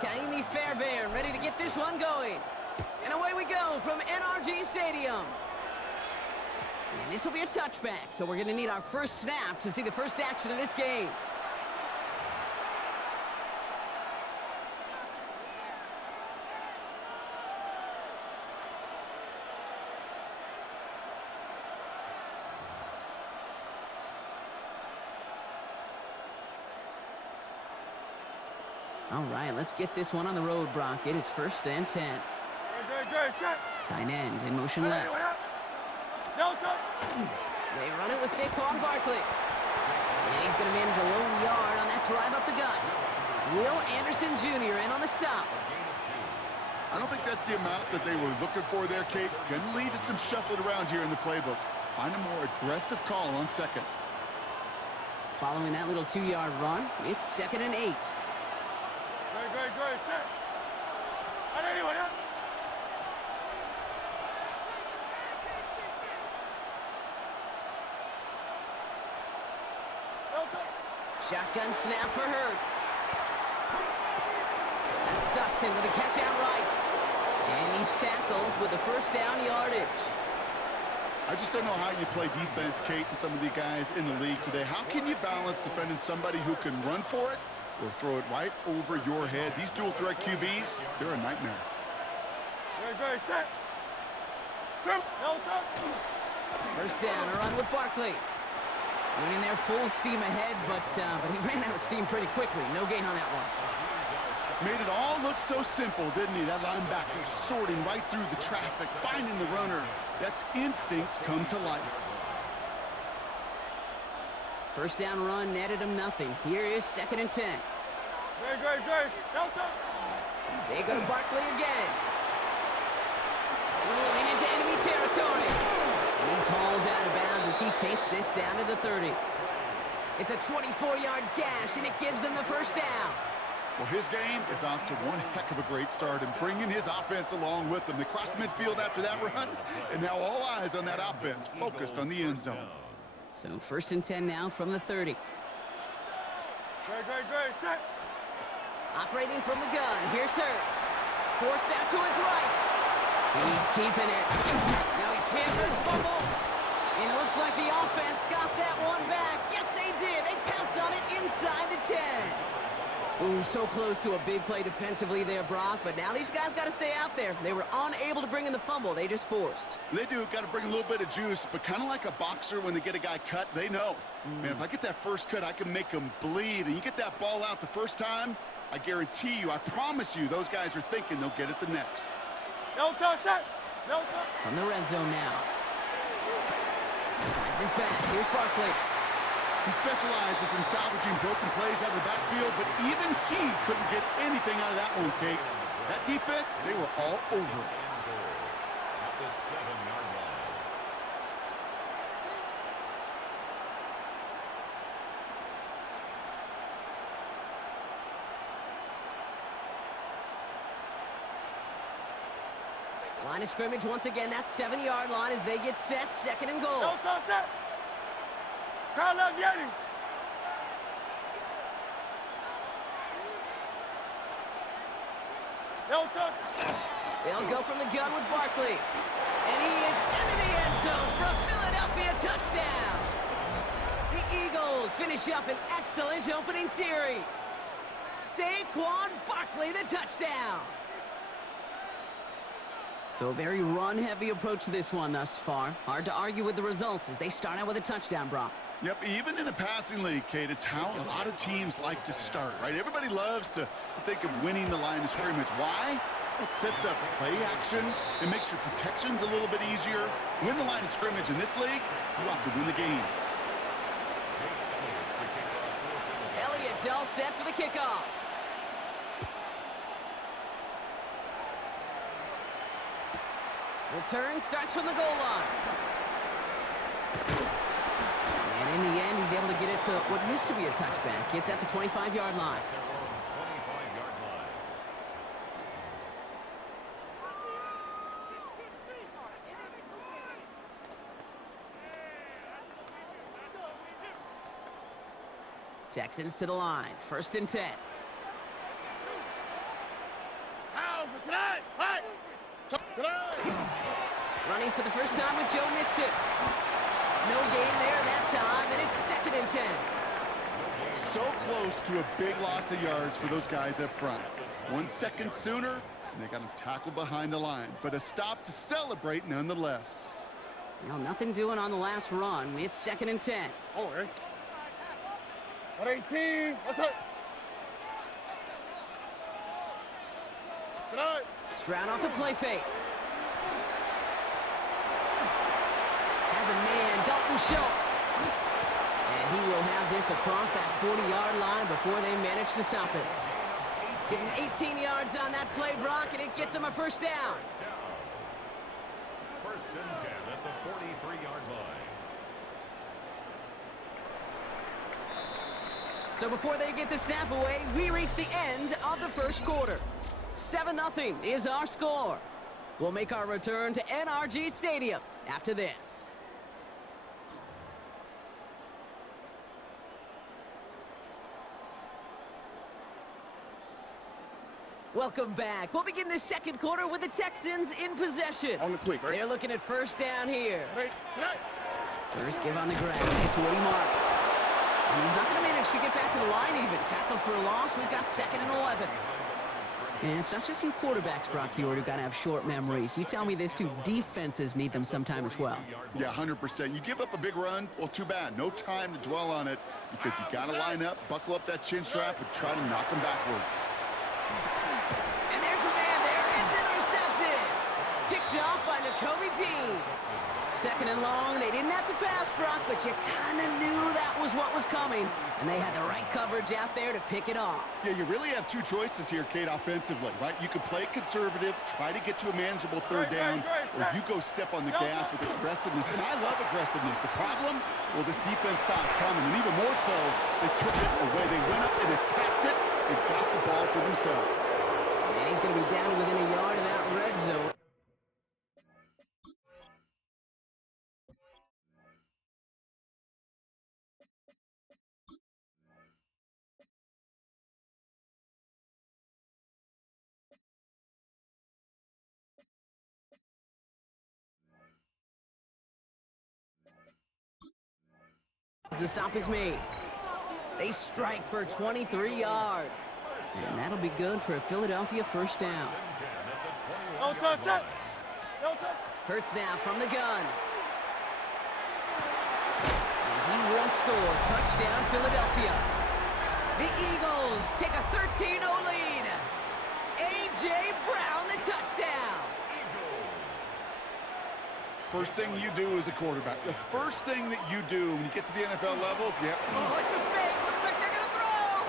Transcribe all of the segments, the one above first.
Kaimi Fairbairn ready to get this one going. And away we go from NRG Stadium. And this will be a touchback, so we're going to need our first snap to see the first action of this game. All right, let's get this one on the road, Brock. It is 1st and 10. Tight end in motion left. They run it with Saquon Barkley. And he's going to manage a lone yard on that drive up the gut. Will Anderson Jr. in on the stop. I don't think that's the amount that they were looking for there, Kate. Going to lead to some shuffling around here in the playbook. Find a more aggressive call on second. Following that little 2-yard run, it's 2nd and 8. Shotgun snap for Hurts. That's Dotson with a catch out right. And he's tackled with the first down yardage. I just don't know how you play defense, Kate, and some of the guys in the league today. How can you balance defending somebody who can run for it or throw it right over your head? These dual threat QBs, they're a nightmare. First down, a run with Barkley. Went in there full steam ahead, but he ran out of steam pretty quickly. No gain on that one. Made it all look so simple, didn't he? That linebacker sorting right through the traffic, finding the runner. That's instincts come to life. First down run netted him nothing. Here is 2nd and 10. They go to Barkley again. Rolling into enemy territory. And he's hauled out of bounds as he takes this down to the 30. It's a 24-yard gash, and it gives them the first down. Well, his game is off to one heck of a great start and bringing his offense along with him. They crossed midfield after that run, and now all eyes on that offense, focused on the end zone. So 1st and 10 now from the 30. Operating from the gun, here's Hurts. Forced out to his right. He's keeping it. Now he's hampered fumbles. And it looks like the offense got that one back. Yes, they did. They pounce on it inside the 10. Ooh, so close to a big play defensively there, Brock. But now these guys got to stay out there. They were unable to bring in the fumble. They just forced. They do. Got to bring a little bit of juice. But kind of like a boxer when they get a guy cut, they know. Man, if I get that first cut, I can make them bleed. And you get that ball out the first time, I guarantee you, I promise you, those guys are thinking they'll get it the next. No touch. From the red zone now. Finds his back. Here's Barkley. He specializes in salvaging broken plays out of the backfield, but even he couldn't get anything out of that one, Kate. That defense, they were all over it. Line of scrimmage once again, that 7-yard line as they get set, 2nd and goal. They'll go from the gun with Barkley. And he is into the end zone for a Philadelphia touchdown. The Eagles finish up an excellent opening series. Saquon Barkley, the touchdown. So a very run-heavy approach to this one thus far. Hard to argue with the results as they start out with a touchdown, Brock. Yep, even in a passing league, Kate, it's how a lot of teams like to start, right? Everybody loves to think of winning the line of scrimmage. Why? It sets up play action. It makes your protections a little bit easier. Win the line of scrimmage in this league, you have to win the game. Elliott's all set for the kickoff. Return starts from the goal line. And in the end, he's able to get it to what used to be a touchback. It's at the 25-yard line. Texans to the line. 1st and 10. Running for the first time with Joe Mixon. No gain there that time, and it's 2nd and 10. So close to a big loss of yards for those guys up front. 1 second sooner, and they got him tackled behind the line. But a stop to celebrate nonetheless. Well, nothing doing on the last run. It's 2nd and 10. Oh, right. 118. What's up? Stroud off the play fake. Has a man, Dalton Schultz. And he will have this across that 40-yard line before they manage to stop it. Give him 18 yards on that play, Brock, and it gets him a first down. First and 10 at the 43-yard line. So before they get the snap away, we reach the end of the first quarter. 7-0 is our score. We'll make our return to NRG Stadium after this. Welcome back. We'll begin the second quarter with the Texans in possession. On the quick, right? They're looking at first down here. Right. First give on the ground. It's Woody Marks. And he's not going to manage to get back to the line even. Tackled for a loss. We've got 2nd and 11. And it's not just you quarterbacks, Brock Hewitt, who got to have short memories. You tell me this too, defenses need them sometime as well. Yeah, 100%. You give up a big run, well, too bad. No time to dwell on it because you got to line up, buckle up that chin strap, and try to knock them backwards. And there's a man there. It's intercepted. Picked off by Nakobe Dean. 2nd and long. They didn't have to pass, Brock, but you kind of knew that was what was coming. And they had the right coverage out there to pick it off. Yeah, you really have two choices here, Kate, offensively, right? You could play conservative, try to get to a manageable third down, or you go step on the gas with aggressiveness. And I love aggressiveness. The problem, well, this defense saw it coming, and even more so, they took it away. They went up and attacked it and got the ball for themselves. And he's going to be down to within a yard of that red zone. The stop is made. They strike for 23 yards. And that'll be good for a Philadelphia first down. Hurts now from the gun. And he will score. Touchdown, Philadelphia. The Eagles take a 13-0 lead. A.J. Brown, the touchdown. First thing you do as a quarterback, the first thing that you do when you get to the NFL level, if you have... Oh, it's a fake. Looks like they're going to throw.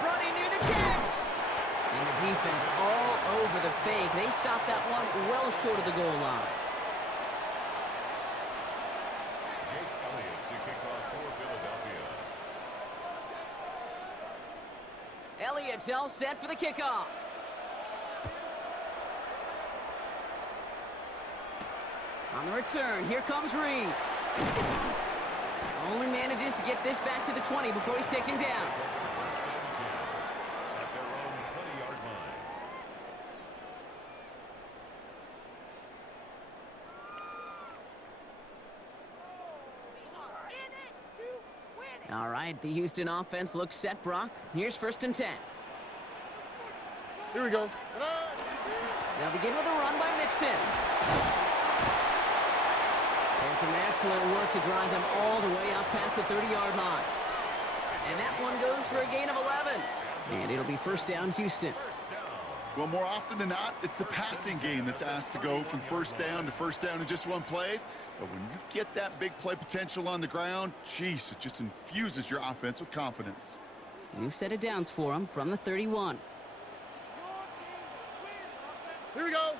Running near the 10. And the defense all over the fake. They stopped that one well short of the goal line. Jake Elliott to kick off for Philadelphia. Elliott's all set for the kickoff. On the return, here comes Reed. Only manages to get this back to the 20 before he's taken down. At their own 20-yard line. All right, the Houston offense looks set, Brock. Here's 1st and 10. Here we go. They'll begin with a run by Mixon. And some excellent work to drive them all the way up past the 30-yard line. And that one goes for a gain of 11. And it'll be first down, Houston. Well, more often than not, it's the passing game that's asked to go from first down to first down in just one play. But when you get that big play potential on the ground, geez, it just infuses your offense with confidence. New set of downs for him from the 31. Here we go.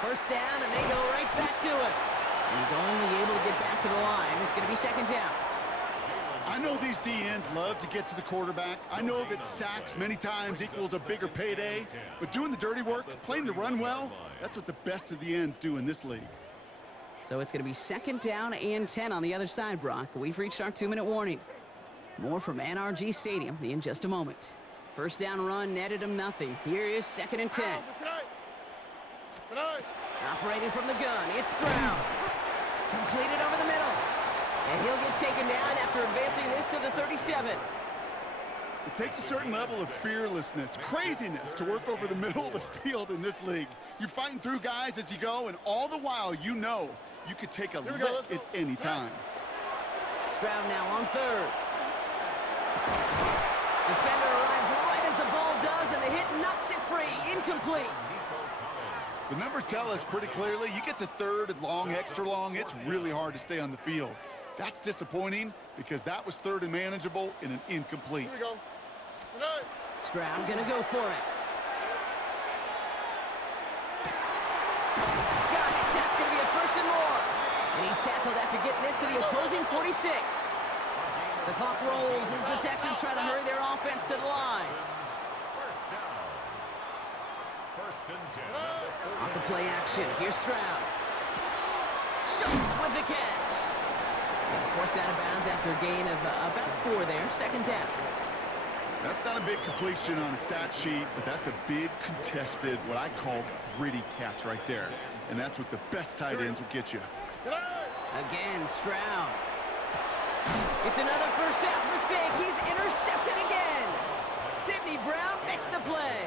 First down, and they go right back to it. He's only able to get back to the line. It's going to be 2nd down. I know these DNs love to get to the quarterback. I know that sacks many times equals a bigger payday. But doing the dirty work, playing to run well, that's what the best of the ends do in this league. So it's going to be 2nd down and 10 on the other side, Brock. We've reached our 2-minute warning. More from NRG Stadium in just a moment. First down run netted him nothing. Here is 2nd and 10. Operating from the gun, it's Stroud. Completed over the middle. And he'll get taken down after advancing this to the 37. It takes a certain level of fearlessness, craziness to work over the middle of the field in this league. You're fighting through guys as you go, and all the while you know you could take a lick at any time. Stroud now on 3rd. Defender arrives right as the ball does, and the hit knocks it free. Incomplete. The numbers tell us pretty clearly, you get to 3rd and long, extra long, it's really hard to stay on the field. That's disappointing because that was 3rd and manageable in an incomplete. Here we go. Stroud gonna go for it. He's got it. That's gonna be a 1st and more. And he's tackled after getting this to the opposing 46. The clock rolls as the Texans try to hurry their offense to the line. First down. 1st and 10. Off the play action, here's Stroud. Schultz with the catch. And he's forced out of bounds after a gain of about 4 there. 2nd down. That's not a big completion on a stat sheet, but that's a big contested, what I call gritty catch right there. And that's what the best tight ends will get you. Again, Stroud. It's another first half mistake. He's intercepted again. Sidney Brown makes the play.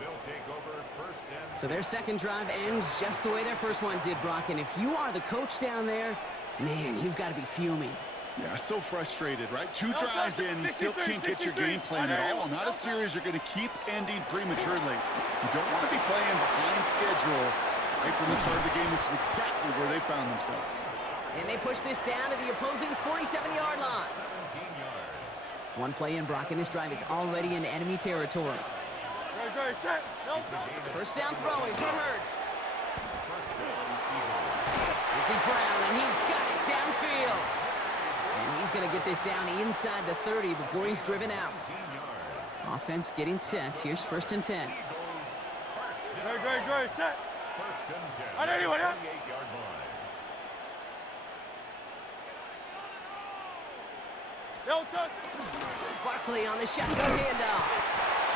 They'll take over 1st and So their 2nd drive ends just the way their 1st one did, Brock. And if you are the coach down there, man, you've got to be fuming. Yeah, so frustrated, right? 2 drives in, you still can't get your game plan at all. Not a series you're going to keep ending prematurely. You don't want to be playing behind schedule right from the start of the game, which is exactly where they found themselves. And they push this down to the opposing 47-yard line. 17 yards. One play in, Brock, and this drive is already in enemy territory. First down throwing for Hurts. First down, Eagles. This is Brown, and he's got it downfield. And he's going to get this down inside the 30 before he's driven out. 10 yards. Offense getting set. Here's 1st and 10. Eagles. First down. Set. 1st and 10. On anyone, huh? 28-yard line. Barkley on the shotgun handoff.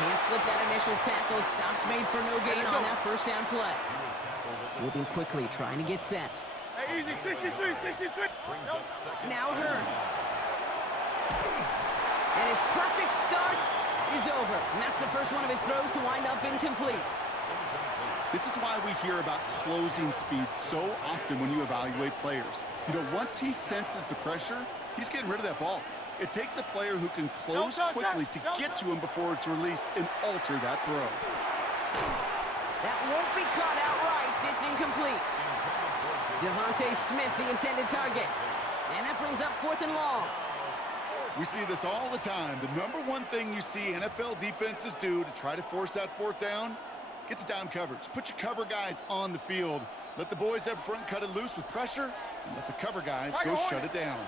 Can't slip that initial tackle. Stops made for no gain on that first down play. He was tackled at the Moving quickly, trying to get set. Hey, easy. 63. brings up 2nd. Now Hurts. And his perfect start is over. And that's the first one of his throws to wind up incomplete. This is why we hear about closing speed so often when you evaluate players. You know, once he senses the pressure, he's getting rid of that ball. It takes a player who can close quickly to get to him before it's released and alter that throw. That won't be caught outright. It's incomplete. Devontae Smith, the intended target. And that brings up 4th and long. We see this all the time. The number one thing you see NFL defenses do to try to force that 4th down, gets down coverage. Put your cover guys on the field. Let the boys up front cut it loose with pressure, and let the cover guys go shut it down.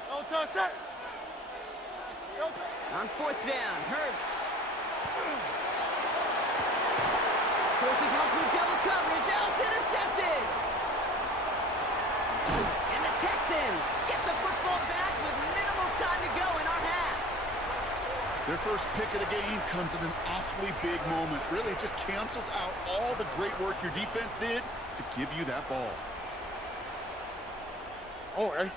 On 4th down, Hurts. Forces one through double coverage. Oh, it's intercepted. And the Texans get the football back with minimal time to go in our half. Their first pick of the game comes at an awfully big moment. Really, it just cancels out all the great work your defense did to give you that ball. Oh, hey.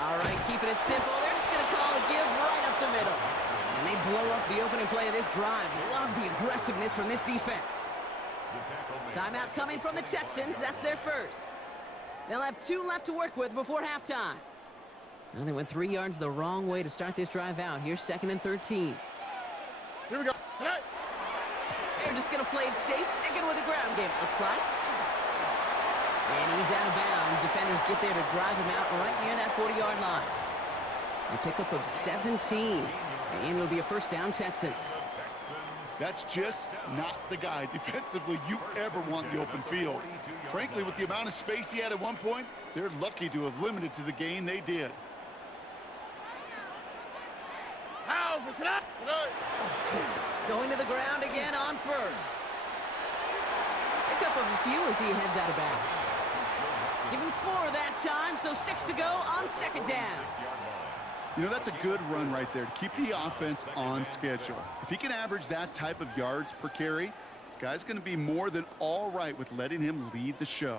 All right, keeping it simple. They're just going to call a give right up the middle. And they blow up the opening play of this drive. Love the aggressiveness from this defense. Timeout coming from the Texans. That's their first. They'll have 2 left to work with before halftime. Well, they went 3 yards the wrong way to start this drive out. Here's 2nd and 13. Here we go. Tonight. They're just going to play it safe, sticking with the ground game, it looks like. And he's out of bounds. Defenders get there to drive him out right near that 40-yard line. A pickup of 17. And it'll be a first down, Texans. That's just not the guy defensively you ever want in the open field. Frankly, with the amount of space he had at one point, they're lucky to have limited to the gain they did. Going to the ground again on first. Pickup of a few as he heads out of bounds. Give him 4 that time, so 6 to go on 2nd down. You know, that's a good run right there to keep the offense on schedule. If he can average that type of yards per carry, this guy's going to be more than all right with letting him lead the show.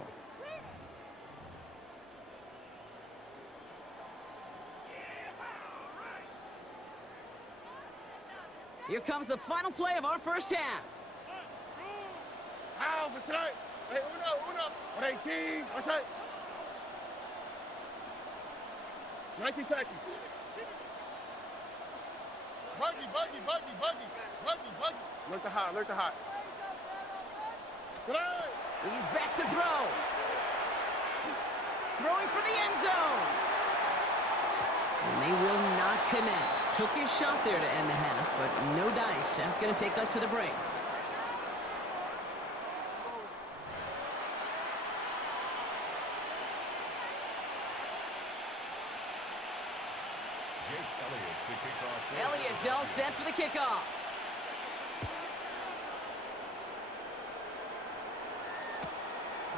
Here comes the final play of our first half. How, what's that? Hey, uno. 118, what's that? 19 taxi. Buggy. Look the hot. Today. He's back to throw. Throwing for the end zone. And they will not connect. Took his shot there to end the half, but no dice. That's going to take us to the break. Jake Elliott to kick off. Elliott's all set for the kickoff.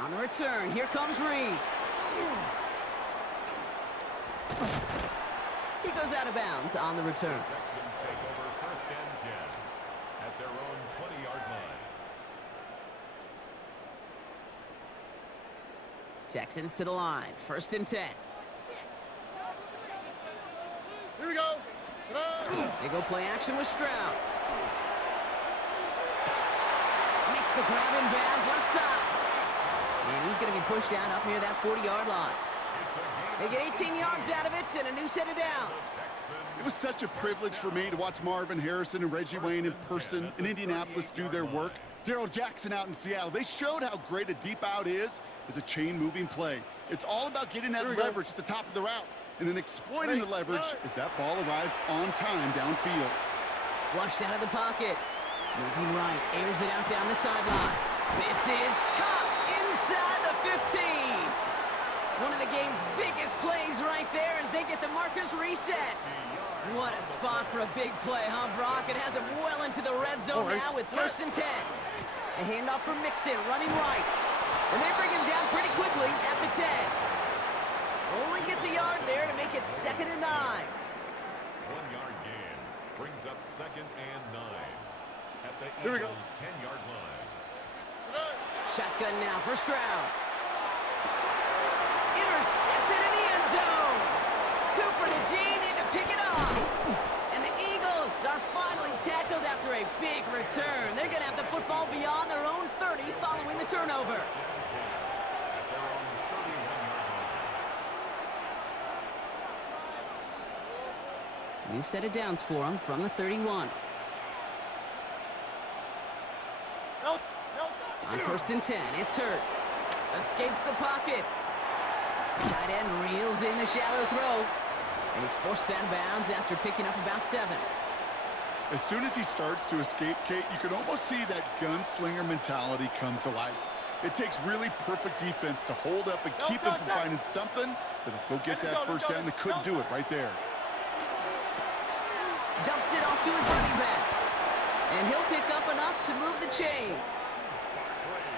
On the return, here comes Reed. He goes out of bounds on the return. Texans take over 1st and 10 at their own 20-yard line. Texans to the line, 1st and 10. Here we go. Today. They go play action with Stroud. Makes the grab in bounds left side. And he's going to be pushed down up near that 40-yard line. They get 18 yards out of it and a new set of downs. It was such a privilege for me to watch Marvin Harrison and Reggie Wayne in person in Indianapolis do their work. Darrell Jackson out in Seattle. They showed how great a deep out is as a chain-moving play. It's all about getting that leverage at the top of the route and then exploiting the leverage as that ball arrives on time downfield. Flushed out of the pocket. Moving right, airs it out down the sideline. This is caught inside the 15. One of the game's biggest plays right there as they get the markers reset. What a spot for a big play, huh, Brock? It has him well into the red zone now with 1st and 10. A handoff from Mixon, running right. And they bring him down pretty quickly at the 10. Only gets a yard there to make it 2nd and 9. 1-yard gain brings up 2nd and 9 at the Eagles' 10-yard line. Shotgun now for Stroud. Intercepted in the end zone. Cooper to Gene in to pick it up. And the Eagles are finally tackled after a big return. They're going to have the football beyond their own 30 following the turnover. At their own 31-yard line. New set of downs for them from the 31. On 1st and 10, it's Hurts. Escapes the pocket. Tight end reels in the shallow throw. And he's forced out of bounds after picking up about 7. As soon as he starts to escape, Kate, you can almost see that gunslinger mentality come to life. It takes really perfect defense to hold up and keep him from finding something that'll go get that first down. They couldn't do it right there. Dumps it off to his running back. And he'll pick up enough to move the chains.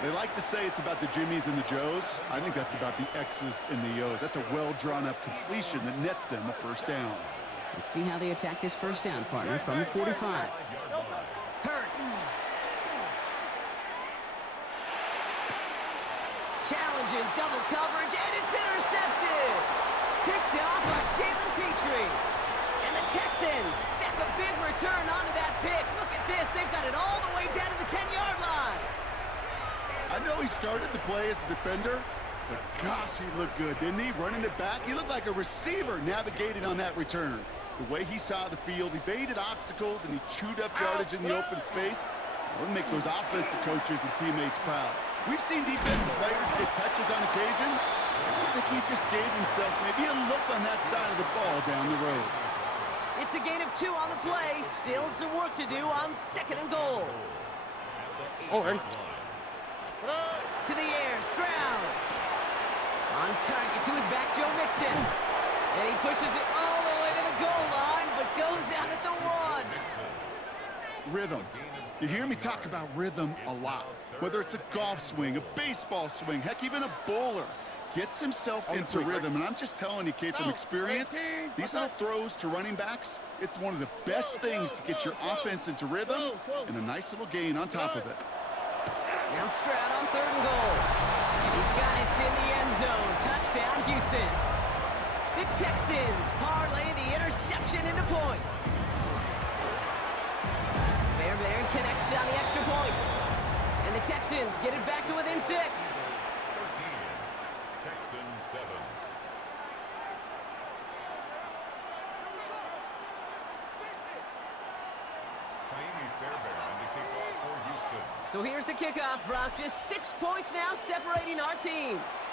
They like to say it's about the Jimmies and the Joes. I think that's about the X's and the O's. That's a well-drawn-up completion that nets them a first down. Let's see how they attack this first down, partner, from the 45. Hurts. Challenges double coverage, and it's intercepted. Picked off by Jalen Petrie. And the Texans set a big return onto that pick. Look at this. They've got it all the way down to the 10-yard line. I know he started the play as a defender, but gosh, he looked good, didn't he? Running it back, he looked like a receiver navigating on that return. The way he saw the field, he baited obstacles, and he chewed up yardage in the open space. That would make those offensive coaches and teammates proud. We've seen defensive players get touches on occasion. I think he just gave himself maybe a look on that side of the ball down the road. It's a gain of 2 on the play. Still some work to do on 2nd and goal. To the air, Stroud. On target to his back, Joe Mixon. And he pushes it all the way to the goal line, but goes out at the 1. Rhythm. You hear me talk about rhythm a lot. Whether it's a golf swing, a baseball swing, heck, even a bowler. gets himself into rhythm. And I'm just telling you, Kate, from experience, these little throws to running backs, it's one of the best things to get your offense into rhythm and a nice little gain on top of it. Now Stroud on 3rd and goal. And he's got it in the end zone. Touchdown, Houston. The Texans parlay the interception into points. Fairbairn connects on the extra point. And the Texans get it back to within 6. 13. Texans 7. Fairbairn to kick off for Houston. So here's the kickoff, Brock. Just 6 points now separating our teams.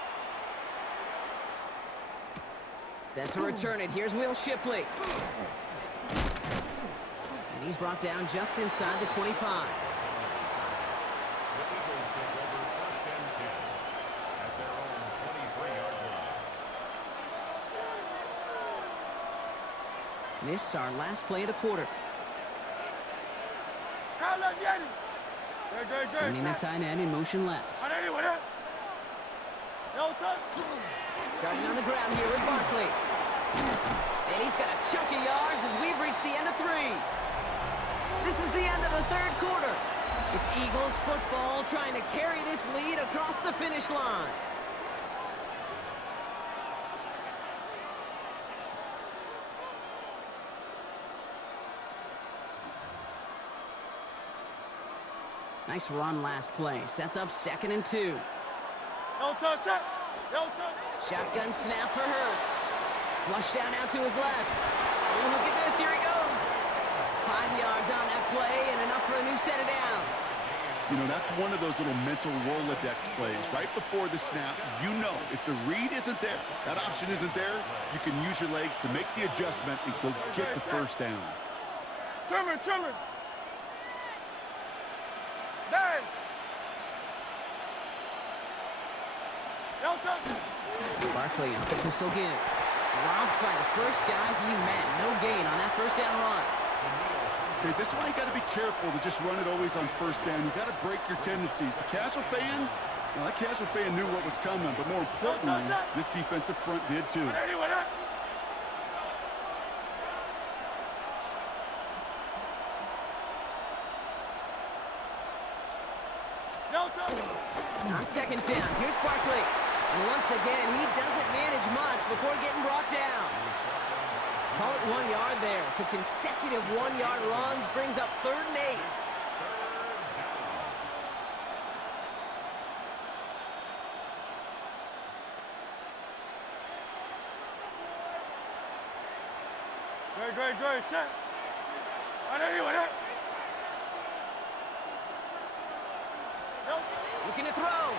Set to return it. Here's Will Shipley. And he's brought down just inside the 25. The Eagles take over 1st and 10 at their own 23-yard line. This is our last play of the quarter. Sending the tight end in motion left. Starting on the ground here with Barkley. And he's got a chunk of yards as we've reached the end of 3. This is the end of the 3rd quarter. It's Eagles football trying to carry this lead across the finish line. Nice run last play. Sets up 2nd and 2. Shotgun snap for Hurts. Flush down out to his left. Oh, look at this. Here he goes. 5 yards on that play and enough for a new set of downs. You know, that's one of those little mental Rolodex plays. Right before the snap, you know if the read isn't there, that option isn't there, you can use your legs to make the adjustment and go get the first down. Trimmer. Barkley off the pistol give. Dropped by the first guy he met. No gain on that first down run. Okay, this one you got to be careful to just run it always on first down. You got to break your tendencies. The casual fan, well, that casual fan knew what was coming, but more importantly, this defensive front did too. On 2nd down, here's Barkley. And once again, he doesn't manage much before getting brought down. Call it 1 yard there. So consecutive 1-yard runs brings up 3rd and 8. Great. Set. Looking to throw.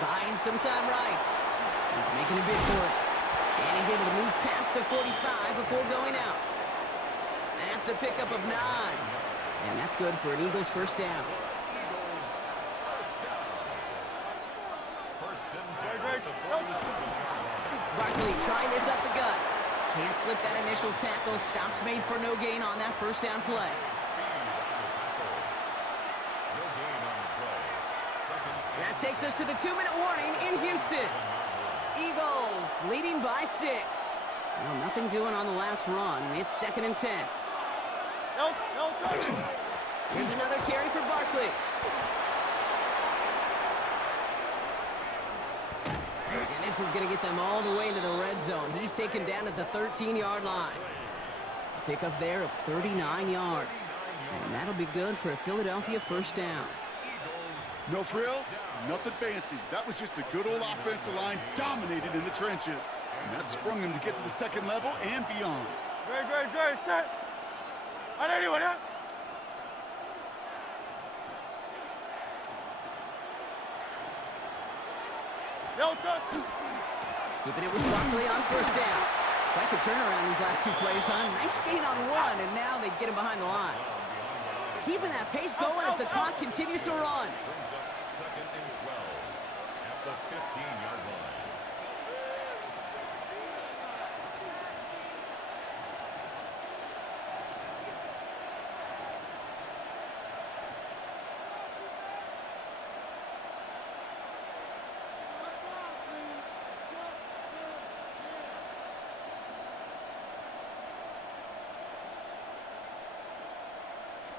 Buying some time right. He's making a bid for it. And he's able to move past the 45 before going out. That's a pickup of 9. And that's good for an Eagles first down. Barkley trying this up the gut. Can't slip that initial tackle. Stops made for no gain on that first down play. That takes us to the 2-minute warning in Houston. Eagles leading by 6. Well, nothing doing on the last run. It's 2nd and 10. Here's another carry for Barkley. And this is going to get them all the way into the red zone. He's taken down at the 13-yard line. A pickup there of 39 yards. And that'll be good for a Philadelphia first down. No frills, nothing fancy. That was just a good old offensive line dominated in the trenches. And that sprung him to get to the 2nd level and beyond. Great. Set. Keeping it with Barkley on first down. Quite the turnaround these last 2 plays, huh? Nice gain on 1, and now they get him behind the line. Keeping that pace going as the clock continues to run. Brings up 2nd and 12 at the 15-yard line.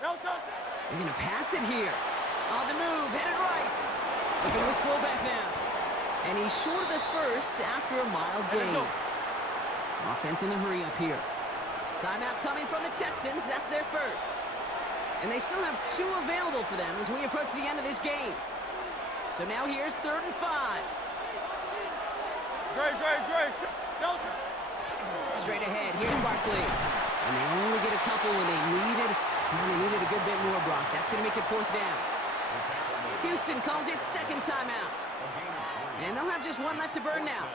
They're going to pass it here. On the move, headed right. Look at his fullback now. And he's short of the first after a mild gain. Offense in the hurry up here. Timeout coming from the Texans. That's their first. And they still have 2 available for them as we approach the end of this game. So now here's 3rd and 5. Great. Straight ahead, here's Barkley. And they only get a couple when they needed a good bit more, Brock. That's going to make it 4th down. Houston calls it 2nd timeout. And they'll have just 1 left to burn now.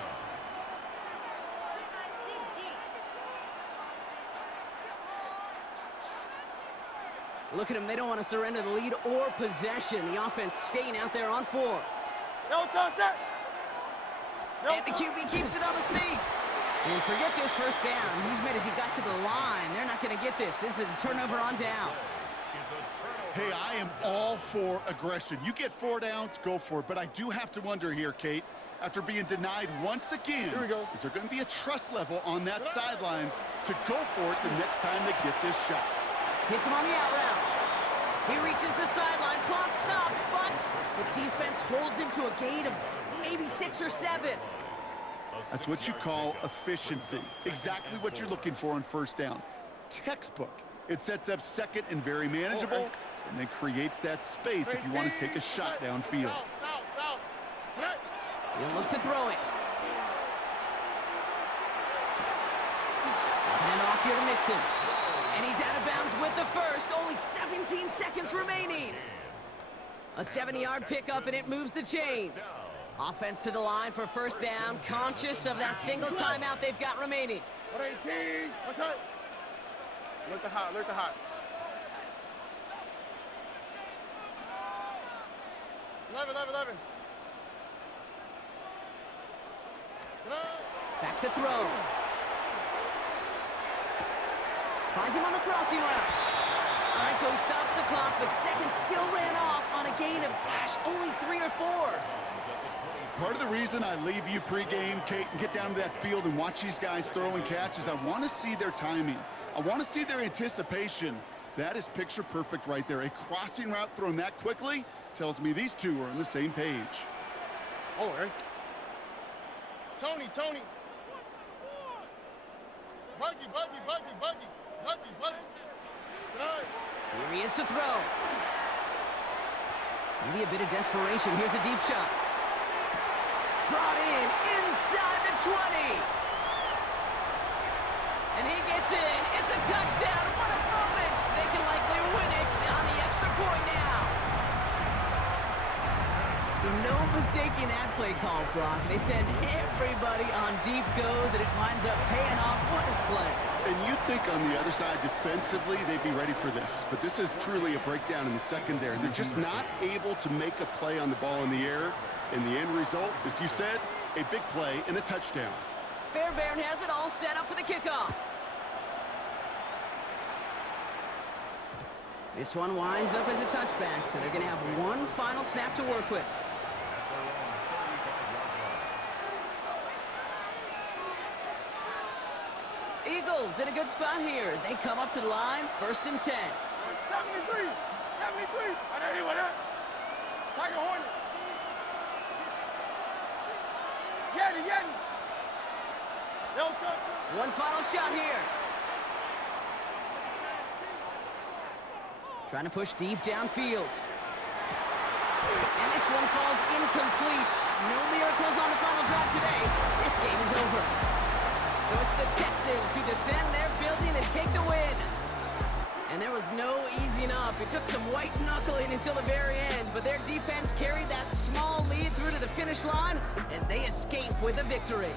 Look at them. They don't want to surrender the lead or possession. The offense staying out there on 4. And the QB keeps it on the sneak. And forget this first down. He's made as he got to the line. They're not going to get this. This is a turnover on downs. Hey, I am all for aggression. You get 4 downs, go for it. But I do have to wonder here, Kate, after being denied once again, is there going to be a trust level on that sidelines to go for it the next time they get this shot? Hits him on the out route. He reaches the sideline. Clock stops, but the defense holds him to a gain of maybe 6 or 7. That's what you call efficiency. Exactly what you're looking for on 1st down. Textbook. It sets up 2nd and very manageable, and then creates that space if you want to take a shot downfield. He'll look to throw it. Dumping it off here to Mixon. And he's out of bounds with the first. Only 17 seconds remaining. A 70-yard pickup, and it moves the chains. Offense to the line for 1st down, conscious of that single timeout they've got remaining. 118. What's up? Look the hot. 11. Back to throw. Finds him on the crossing route. All right, so he stops the clock, but seconds still ran off on a gain of, only 3 or 4. Part of the reason I leave you pregame, Kate, and get down to that field and watch these guys throw and catch is I want to see their timing. I want to see their anticipation. That is picture perfect right there. A crossing route thrown that quickly tells me these 2 are on the same page. All right. Tony. Buggy. Here he is to throw. Maybe a bit of desperation. Here's a deep shot. Brought in inside the 20. And he gets in. It's a touchdown. What a moment. They can likely win it on the extra point now. So no mistaking that play call, Brock. They send everybody on deep goes, and it winds up paying off. What a play. And you'd think on the other side defensively they'd be ready for this. But this is truly a breakdown in the secondary. They're just not able to make a play on the ball in the air. And the end result, as you said, a big play and a touchdown. Fairbairn has it all set up for the kickoff. This one winds up as a touchback, so they're going to have 1 final snap to work with. Eagles in a good spot here as they come up to the line, 1st and 10. 73. Tiger Hornet. Yeti. One final shot here. Trying to push deep downfield. And this one falls incomplete. No miracles on the final drive today. This game is over. So it's the Texans who defend their building and take the win. And there was no easing up. It took some white knuckling until the very end, but their defense carried that small lead through to the finish line as they escape with a victory.